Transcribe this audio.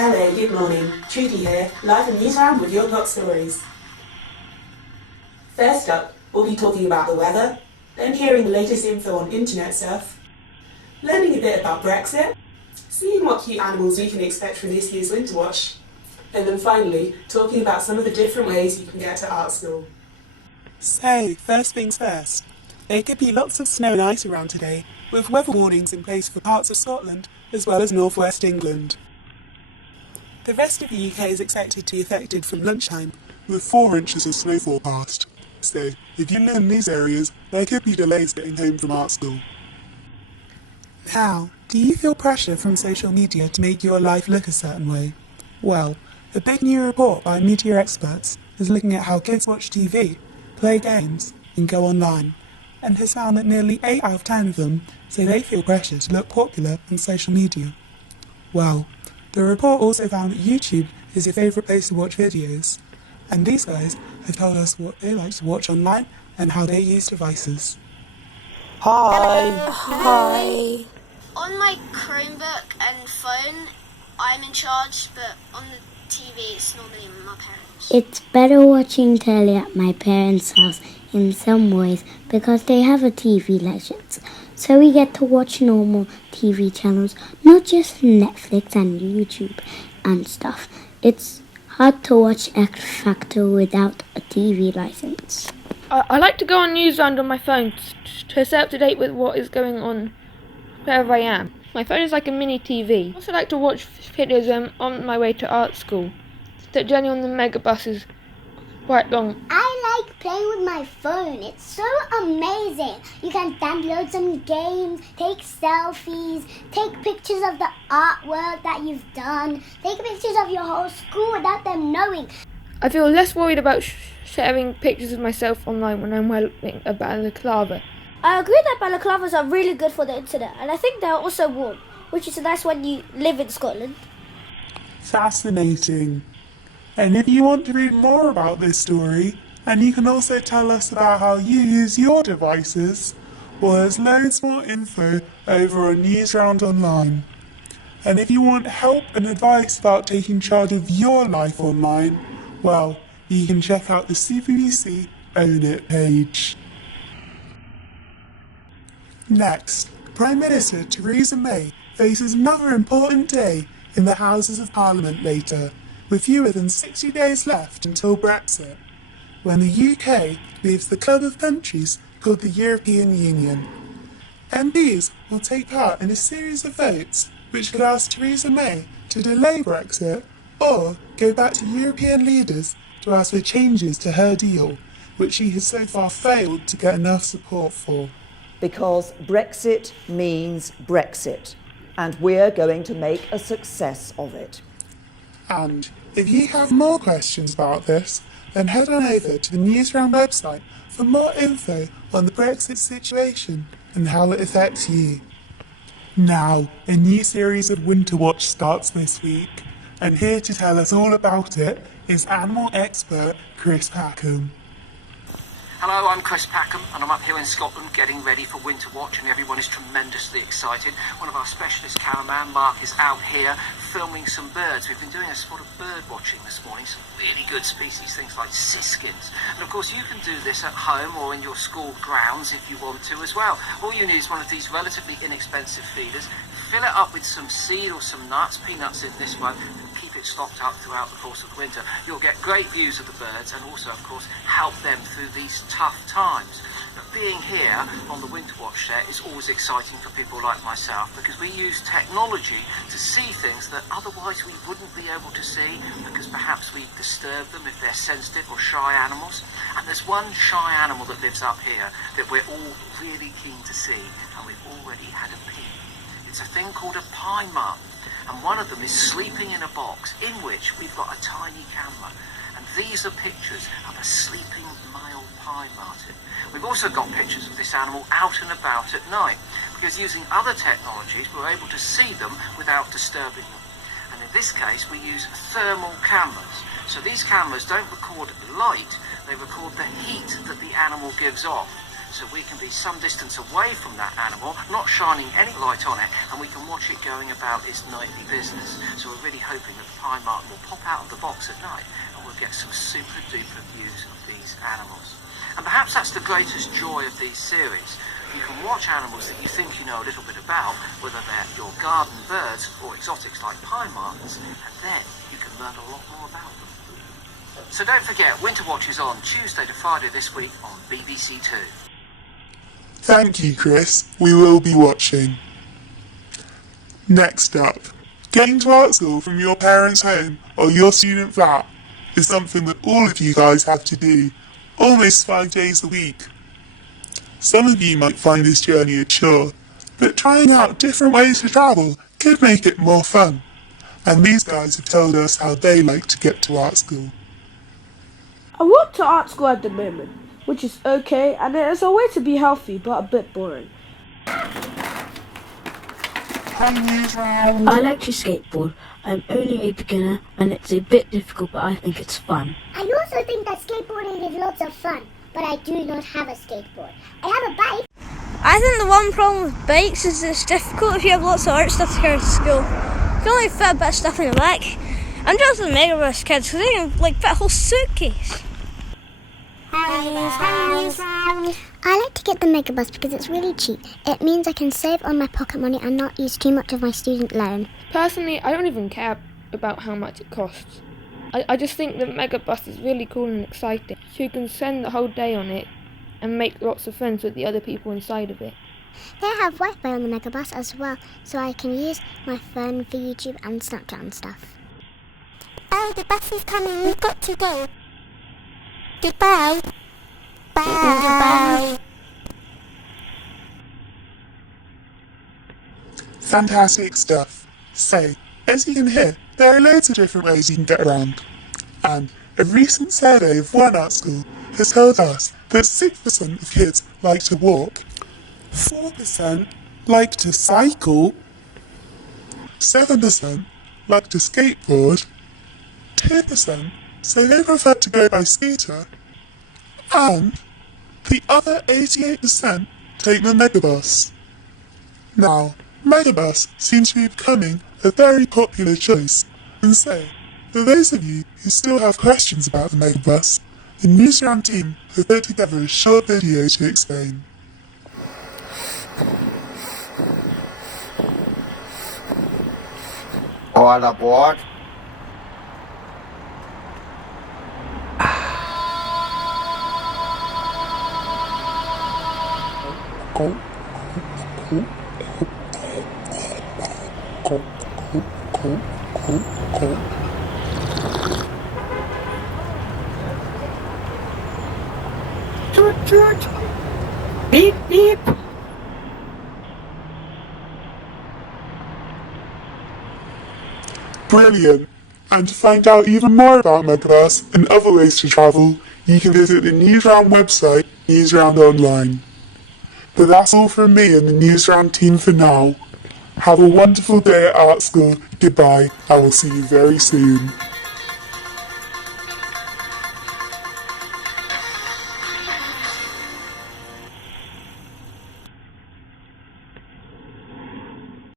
Hello, good morning. Trudy here, live from Newsround with your top stories. First up, we'll be talking about the weather, then hearing the latest info on internet stuff, learning a bit about Brexit, seeing what cute animals we can expect from this year's Winter Watch, and then finally, talking about some of the different ways you can get to art school. So, first things first. There could be lots of snow and ice around today, with weather warnings in place for parts of Scotland, as well as northwest England. The rest of the UK is expected to be affected from lunchtime, with 4 inches of snow forecast. So, if you live in these areas, there could be delays getting home from art school. Now, do you feel pressure from social media to make your life look a certain way? Well, a big new report by media experts is looking at how kids watch TV, play games, and go online, and has found that nearly 8 out of 10 of them say they feel pressure to look popular on social media. Well, the report also found that YouTube is your favourite place to watch videos, and these guys have told us what they like to watch online and how they use devices. Hi! Hi. On my Chromebook and phone, I'm in charge, but on the TV, it's normally my parents. It's better watching telly at my parents' house in some ways because they have a TV license. So we get to watch normal TV channels, not just Netflix and YouTube and stuff. It's hard to watch X Factor without a TV license. I like to go on newsround on my phone to stay up to date with what is going on wherever I am. My phone is like a mini TV. I also like to watch videos when I'm on my way to art school. The journey on the megabus is quite long. I like playing with my phone. It's so amazing. You can download some games, take selfies, take pictures of the artwork that you've done, take pictures of your whole school without them knowing. I feel less worried about sharing pictures of myself online when I'm wearing a balaclava. I agree that balaclavas are really good for the internet, and I think they're also warm, which is nice when you live in Scotland. Fascinating. And if you want to read more about this story, and you can also tell us about how you use your devices, well, there's loads more info over on Newsround Online. And if you want help and advice about taking charge of your life online, well, you can check out the CBBC Own It page. Next, Prime Minister Theresa May faces another important day in the Houses of Parliament later, with fewer than 60 days left until Brexit, when the UK leaves the club of countries called the European Union. MPs will take part in a series of votes which could ask Theresa May to delay Brexit or go back to European leaders to ask for changes to her deal, which she has so far failed to get enough support for. Because Brexit means Brexit, and we're going to make a success of it. And if you have more questions about this, then head on over to the Newsround website for more info on the Brexit situation and how it affects you. Now, a new series of Winter Watch starts this week, and here to tell us all about it is animal expert Chris Packham. Hello, I'm Chris Packham, and I'm up here in Scotland getting ready for Winter Watch, and everyone is tremendously excited. One of our specialist cameraman, Mark, is out here filming some birds. We've been doing a sort of bird watching this morning, some really good species, things like siskins. And of course, you can do this at home or in your school grounds if you want to as well. All you need is one of these relatively inexpensive feeders. Fill it up with some seed or some nuts, peanuts in this one, and keep it stocked up throughout the course of the winter. You'll get great views of the birds and also, of course, help them through these tough times. But being here on the Winter Watch set is always exciting for people like myself because we use technology to see things that otherwise we wouldn't be able to see because perhaps we disturb them if they're sensitive or shy animals. And there's one shy animal that lives up here that we're all really keen to see, and we've already had a peek. It's a thing called a pine marten, and one of them is sleeping in a box in which we've got a tiny camera. And these are pictures of a sleeping male pine marten. We've also got pictures of this animal out and about at night, because using other technologies we're able to see them without disturbing them. And in this case we use thermal cameras. So these cameras don't record light, they record the heat that the animal gives off. so we can be some distance away from that animal, not shining any light on it, and we can watch it going about its nightly business. So we're really hoping that the pine marten will pop out of the box at night and we'll get some super duper views of these animals. And perhaps that's the greatest joy of these series. You can watch animals that you think you know a little bit about, whether they're your garden birds or exotics like pine martens, and then you can learn a lot more about them. So don't forget, Winter Watch is on Tuesday to Friday this week on BBC Two. Thank you, Chris. We will be watching. Next up, getting to art school from your parents' home or your student flat is something that all of you guys have to do, almost 5 days a week. Some of you might find this journey a chore, but trying out different ways to travel could make it more fun. And these guys have told us how they like to get to art school. I walk to art school at the moment, which is okay, and it is a way to be healthy but a bit boring. Hi, newsround. I like to skateboard. I'm only a beginner and it's a bit difficult, but I think it's fun. I also think that skateboarding is lots of fun, but I do not have a skateboard. I have a bike. I think the one problem with bikes is it's difficult if you have lots of art stuff to carry to school. You can only fit a bit of stuff in your back. I'm jealous of the Megabus kids because they can fit a whole suitcase. I like to get the Megabus because it's really cheap. It means I can save on my pocket money and not use too much of my student loan. Personally, I don't even care about how much it costs. I just think the Megabus is really cool and exciting. So you can spend the whole day on it and make lots of friends with the other people inside of it. They have Wi-Fi on the Megabus as well, so I can use my phone for YouTube and Snapchat and stuff. Oh, the bus is coming. We've got to go. Goodbye. Bye. Fantastic stuff. So, as you can hear, there are loads of different ways you can get around. And a recent survey of one art school has told us that 6% of kids like to walk, 4% like to cycle, 7% like to skateboard, 2% say they prefer to go by scooter, and the other 88% take the Megabus. Now, Megabus seems to be becoming a very popular choice, and so, for those of you who still have questions about the Megabus, the newsround team have put together a short video to explain. All aboard. Toot toot! Beep beep! Brilliant! And to find out even more about Megabus and other ways to travel, you can visit the Newsround website, Newsround Online. But that's all from me and the Newsround team for now. Have a wonderful day at art school. Goodbye. I will see you very soon.